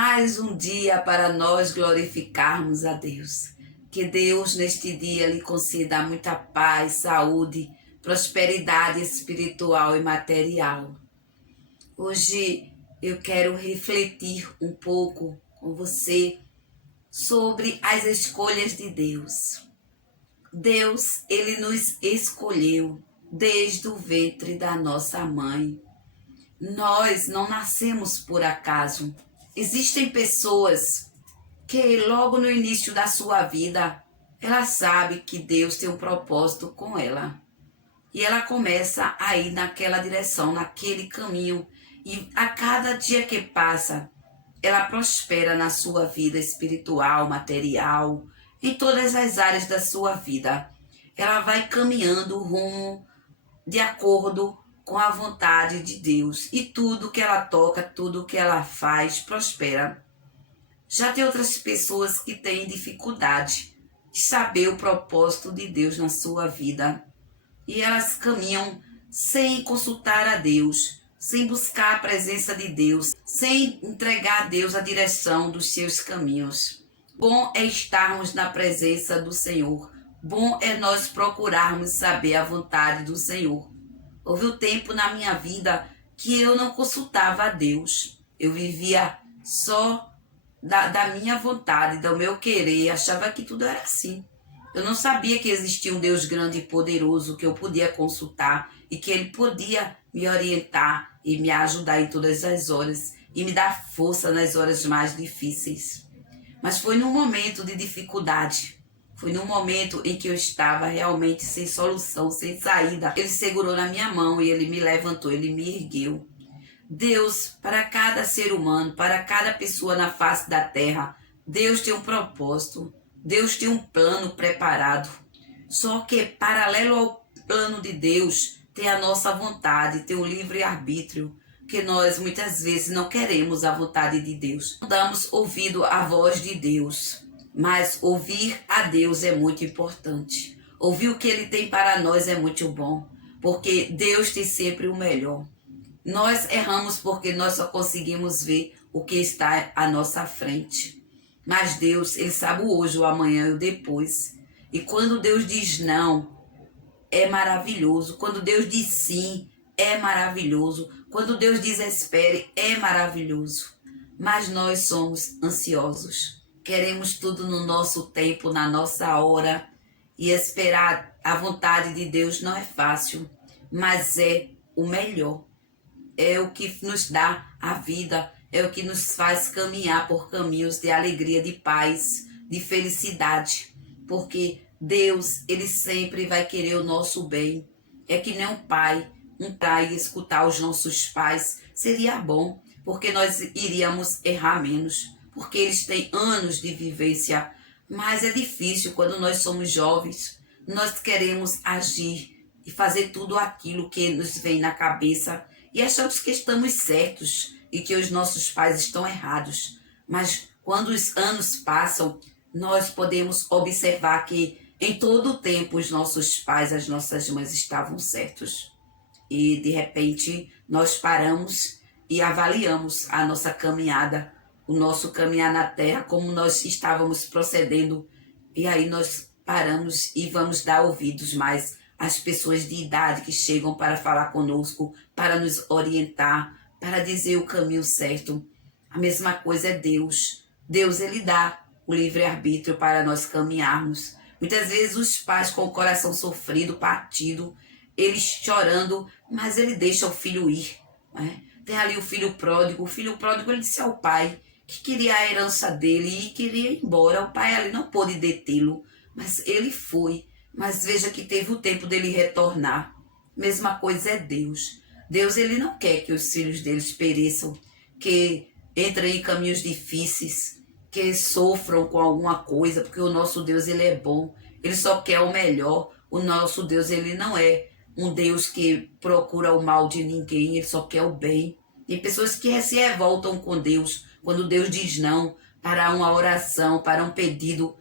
mais um dia para nós glorificarmos a Deus. Que Deus neste dia lhe conceda muita paz, saúde, prosperidade espiritual e material. Hoje eu quero refletir um pouco com você sobre as escolhas de Deus. Deus, Ele nos escolheu desde o ventre da nossa mãe. Nós não nascemos por acaso. Existem pessoas que logo no início da sua vida, ela sabe que Deus tem um propósito com ela. E ela começa a ir naquela direção, naquele caminho. E a cada dia que passa, ela prospera na sua vida espiritual, material, em todas as áreas da sua vida. Ela vai caminhando rumo de acordo com a vontade de Deus. E tudo que ela toca, tudo que ela faz, prospera. Já tem outras pessoas que têm dificuldade de saber o propósito de Deus na sua vida. E elas caminham sem consultar a Deus, sem buscar a presença de Deus, sem entregar a Deus a direção dos seus caminhos. Bom é estarmos na presença do Senhor. Bom é nós procurarmos saber a vontade do Senhor. Houve um tempo na minha vida que eu não consultava a Deus. Eu vivia só da minha vontade, do meu querer. Achava que tudo era assim. Eu não sabia que existia um Deus grande e poderoso que eu podia consultar e que Ele podia me orientar e me ajudar em todas as horas e me dar força nas horas mais difíceis. Mas foi num momento de dificuldade. Foi num momento em que eu estava realmente sem solução, sem saída. Ele segurou na minha mão e Ele me levantou, Ele me ergueu. Deus, para cada ser humano, para cada pessoa na face da terra, Deus tem um propósito. Deus tem um plano preparado. Só que paralelo ao plano de Deus, tem a nossa vontade, tem o livre-arbítrio, que nós muitas vezes não queremos a vontade de Deus. Não damos ouvido à voz de Deus. Mas ouvir a Deus é muito importante. Ouvir o que Ele tem para nós é muito bom, porque Deus tem sempre o melhor. Nós erramos porque nós só conseguimos ver o que está à nossa frente. Mas Deus, Ele sabe o hoje, o amanhã e o depois. E quando Deus diz não, é maravilhoso. Quando Deus diz sim, é maravilhoso. Quando Deus diz espere, é maravilhoso. Mas nós somos ansiosos. Queremos tudo no nosso tempo, na nossa hora. E esperar a vontade de Deus não é fácil, mas é o melhor. É o que nos dá a vida, é o que nos faz caminhar por caminhos de alegria, de paz, de felicidade. Porque Deus, Ele sempre vai querer o nosso bem. É que nem um pai escutar os nossos pais. Seria bom, porque nós iríamos errar menos. Porque eles têm anos de vivência, mas é difícil quando nós somos jovens, nós queremos agir e fazer tudo aquilo que nos vem na cabeça e achamos que estamos certos e que os nossos pais estão errados. Mas quando os anos passam, nós podemos observar que em todo o tempo os nossos pais, as nossas mães estavam certos. E de repente nós paramos e avaliamos a nossa caminhada, o nosso caminhar na terra, como nós estávamos procedendo. E aí nós paramos e vamos dar ouvidos mais às pessoas de idade que chegam para falar conosco, para nos orientar, para dizer o caminho certo. A mesma coisa é Deus. Deus, Ele dá o livre-arbítrio para nós caminharmos. Muitas vezes os pais com o coração sofrido, partido, eles chorando, mas Ele deixa o filho ir, né? Tem ali o filho pródigo. O filho pródigo, ele disse ao pai que queria a herança dele e queria ir embora. O pai ali não pôde detê-lo, mas ele foi. Mas veja que teve o tempo dele retornar. Mesma coisa é Deus. Deus, Ele não quer que os filhos deles pereçam, que entrem em caminhos difíceis, que sofram com alguma coisa, porque o nosso Deus, Ele é bom. Ele só quer o melhor. O nosso Deus, Ele não é um Deus que procura o mal de ninguém, Ele só quer o bem. Tem pessoas que se revoltam com Deus quando Deus diz não para uma oração, para um pedido,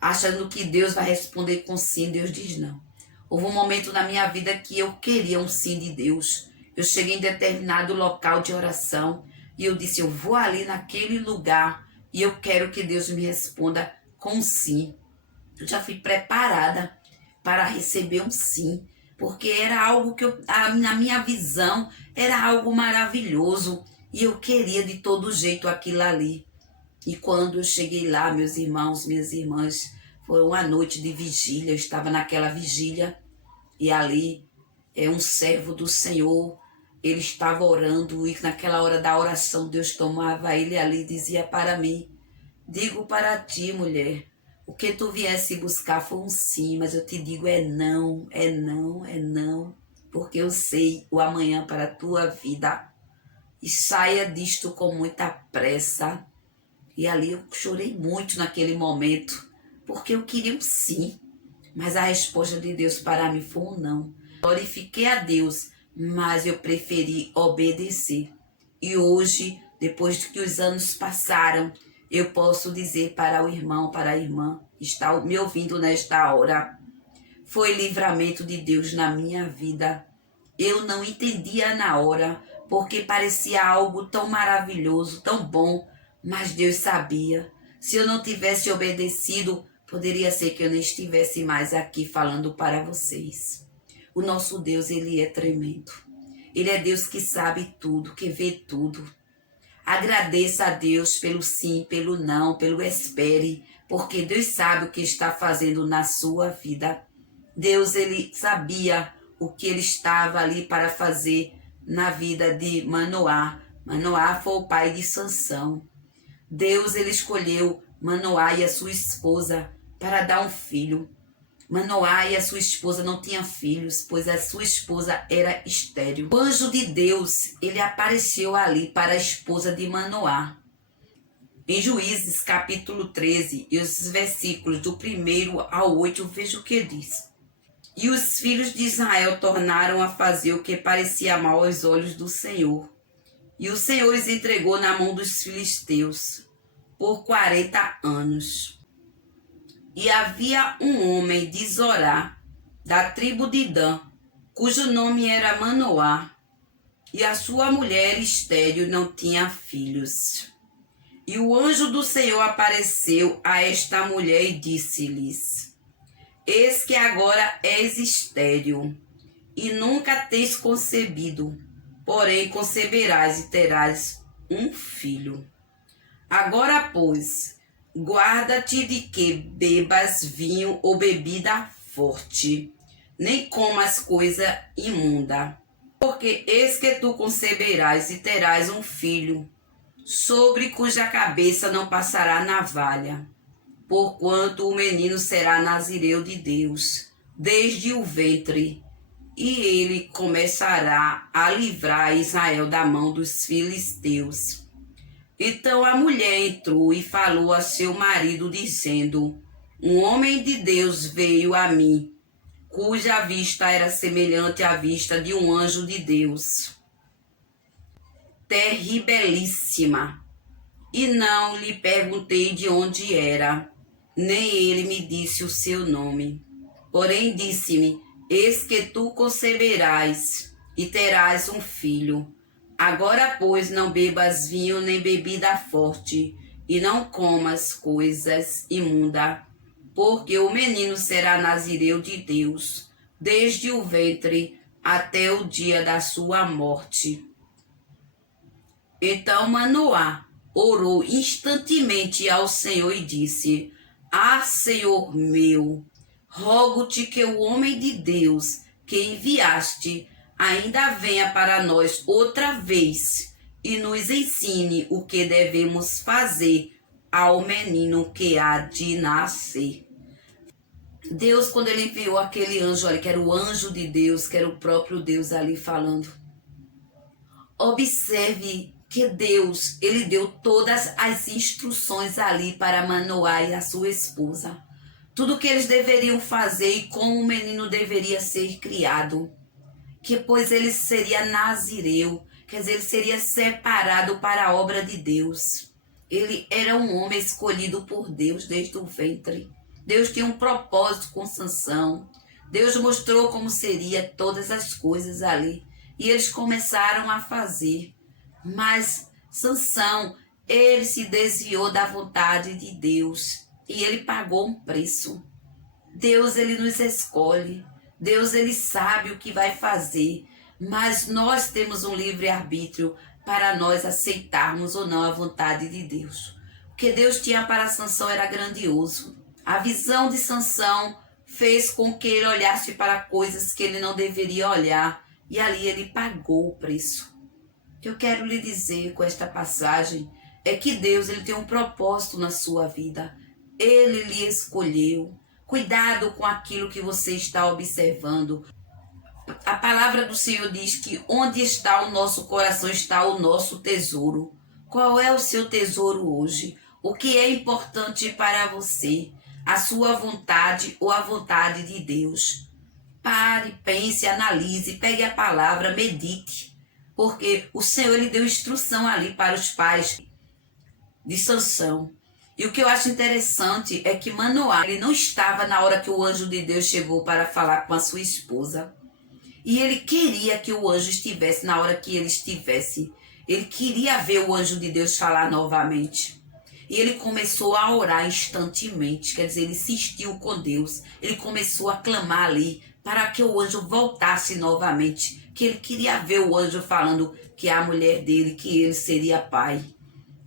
achando que Deus vai responder com sim. Deus diz não. Houve um momento na minha vida que eu queria um sim de Deus. Eu cheguei em determinado local de oração E eu disse, eu vou ali naquele lugar e eu quero que Deus me responda com sim. Eu já fui preparada para receber um sim, porque era algo que na minha visão era algo maravilhoso e eu queria de todo jeito aquilo ali. E quando eu cheguei lá, meus irmãos, minhas irmãs, foi uma noite de vigília, eu estava naquela vigília e ali um servo do Senhor, ele estava orando e naquela hora da oração Deus tomava ele ali e dizia para mim, digo para ti, mulher, o que tu viesse buscar foi um sim, mas eu te digo é não, é não, é não, porque eu sei o amanhã para a tua vida e saia disto com muita pressa. E ali eu chorei muito naquele momento, porque eu queria um sim, mas a resposta de Deus para mim foi um não. Glorifiquei a Deus, mas eu preferi obedecer. E hoje, depois de que os anos passaram, eu posso dizer para o irmão, para a irmã, que está me ouvindo nesta hora, foi livramento de Deus na minha vida. Eu não entendia na hora, porque parecia algo tão maravilhoso, tão bom, mas Deus sabia. Se eu não tivesse obedecido, poderia ser que eu não estivesse mais aqui falando para vocês. O nosso Deus, ele é tremendo. Ele é Deus que sabe tudo, que vê tudo. Agradeça a Deus pelo sim, pelo não, pelo espere, porque Deus sabe o que está fazendo na sua vida. Deus, ele sabia o que ele estava ali para fazer na vida de Manoá. Manoá foi o pai de Sansão. Deus, ele escolheu Manoá e a sua esposa para dar um filho. Manoá e a sua esposa não tinham filhos, pois a sua esposa era estéril. O anjo de Deus, ele apareceu ali para a esposa de Manoá. Em Juízes, capítulo 13, e os versículos do 1 ao 8, veja o que diz. E os filhos de Israel tornaram a fazer o que parecia mal aos olhos do Senhor. E o Senhor os entregou na mão dos filisteus por 40 anos. E havia um homem de Zorá, da tribo de Dan, cujo nome era Manoá, e a sua mulher estéril não tinha filhos. E o anjo do Senhor apareceu a esta mulher e disse-lhes, eis que agora és estéril, e nunca tens concebido, porém conceberás e terás um filho. Agora, pois, guarda-te de que bebas vinho ou bebida forte, nem comas coisa imunda, porque eis que tu conceberás e terás um filho, sobre cuja cabeça não passará navalha, porquanto o menino será nazireu de Deus, desde o ventre, e ele começará a livrar Israel da mão dos filisteus. Então a mulher entrou e falou a seu marido, dizendo, um homem de Deus veio a mim, cuja vista era semelhante à vista de um anjo de Deus, terribilíssima. E não lhe perguntei de onde era, nem ele me disse o seu nome. Porém disse-me, eis que tu conceberás e terás um filho. Agora, pois, não bebas vinho nem bebida forte, e não comas coisas imundas, porque o menino será nazireu de Deus, desde o ventre até o dia da sua morte. Então Manoá orou instantemente ao Senhor e disse, Senhor meu, rogo-te que o homem de Deus que enviaste ainda venha para nós outra vez e nos ensine o que devemos fazer ao menino que há de nascer. Deus, quando ele enviou aquele anjo ali, que era o anjo de Deus, que era o próprio Deus ali falando, observe que Deus, ele deu todas as instruções ali para Manoá e a sua esposa. Tudo que eles deveriam fazer e como o menino deveria ser criado. Que pois ele seria nazireu, quer dizer, ele seria separado para a obra de Deus. Ele era um homem escolhido por Deus desde o ventre. Deus tinha um propósito com Sansão. Deus mostrou como seria todas as coisas ali. E eles começaram a fazer. Mas Sansão, ele se desviou da vontade de Deus e ele pagou um preço. Deus, ele nos escolhe. Deus, ele sabe o que vai fazer, mas nós temos um livre-arbítrio para nós aceitarmos ou não a vontade de Deus. O que Deus tinha para Sansão era grandioso. A visão de Sansão fez com que ele olhasse para coisas que ele não deveria olhar, e ali ele pagou o preço. O que eu quero lhe dizer com esta passagem é que Deus, ele tem um propósito na sua vida. Ele lhe escolheu. Cuidado com aquilo que você está observando. A palavra do Senhor diz que onde está o nosso coração está o nosso tesouro. Qual é o seu tesouro hoje? O que é importante para você? A sua vontade ou a vontade de Deus? Pare, pense, analise, pegue a palavra, medite. Porque o Senhor, ele deu instrução ali para os pais de Sansão. E o que eu acho interessante é que Manoá, ele não estava na hora que o anjo de Deus chegou para falar com a sua esposa. E ele queria que o anjo estivesse na hora que ele estivesse. Ele queria ver o anjo de Deus falar novamente. E ele começou a orar instantemente. Quer dizer, ele insistiu com Deus. Ele começou a clamar ali para que o anjo voltasse novamente. Que ele queria ver o anjo falando que a mulher dele, que ele seria pai.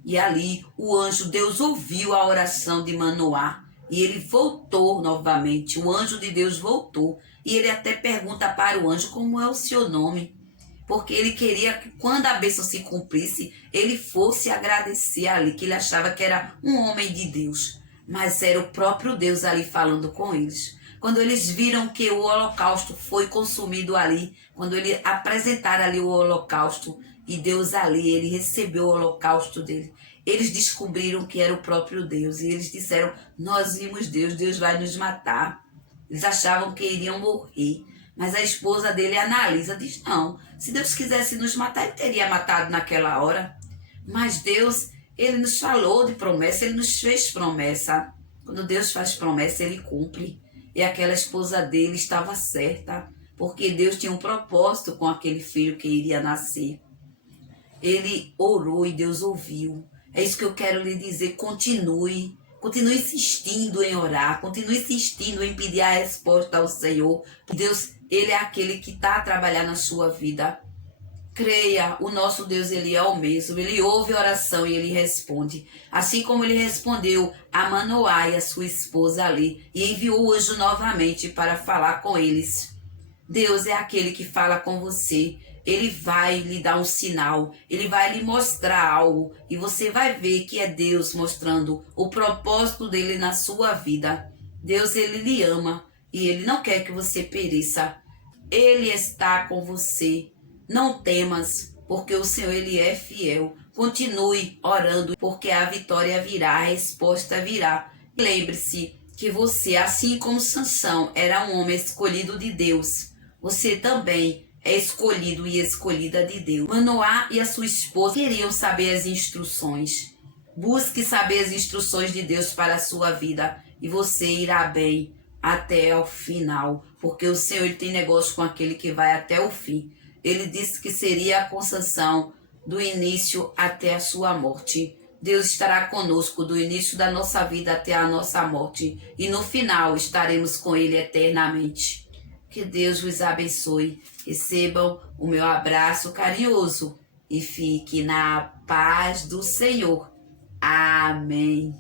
E ali o anjo, Deus ouviu a oração de Manoá e ele voltou novamente. O anjo de Deus voltou e ele até pergunta para o anjo como é o seu nome. Porque ele queria que quando a bênção se cumprisse, ele fosse agradecer ali, que ele achava que era um homem de Deus. Mas era o próprio Deus ali falando com eles. Quando eles viram que o holocausto foi consumido ali, quando ele apresentaram ali o holocausto, e Deus ali, ele recebeu o holocausto dele. Eles descobriram que era o próprio Deus. E eles disseram, nós vimos Deus, Deus vai nos matar. Eles achavam que iriam morrer. Mas a esposa dele analisa, diz, não, se Deus quisesse nos matar, ele teria matado naquela hora. Mas Deus, ele nos falou de promessa, ele nos fez promessa. Quando Deus faz promessa, ele cumpre. E aquela esposa dele estava certa, porque Deus tinha um propósito com aquele filho que iria nascer. Ele orou e Deus ouviu. É isso que eu quero lhe dizer. Continue insistindo em orar. Continue insistindo em pedir a resposta ao Senhor. Deus, ele é aquele que está a trabalhar na sua vida. Creia, o nosso Deus, ele é o mesmo. Ele ouve a oração e ele responde. Assim como ele respondeu a Manoá e a sua esposa ali. E enviou o anjo novamente para falar com eles. Deus é aquele que fala com você. Ele vai lhe dar um sinal, ele vai lhe mostrar algo e você vai ver que é Deus mostrando o propósito dele na sua vida. Deus, ele lhe ama e ele não quer que você pereça. Ele está com você. Não temas, porque o Senhor, ele é fiel. Continue orando, porque a vitória virá, a resposta virá. Lembre-se que você, assim como Sansão, era um homem escolhido de Deus. Você também é escolhido e escolhida de Deus. Manoá e a sua esposa queriam saber as instruções. Busque saber as instruções de Deus para a sua vida e você irá bem até o final. Porque o Senhor, ele tem negócio com aquele que vai até o fim. Ele disse que seria com Sansão do início até a sua morte. Deus estará conosco do início da nossa vida até a nossa morte. E no final estaremos com ele eternamente. Que Deus vos abençoe. Recebam o meu abraço carinhoso e fique na paz do Senhor. Amém.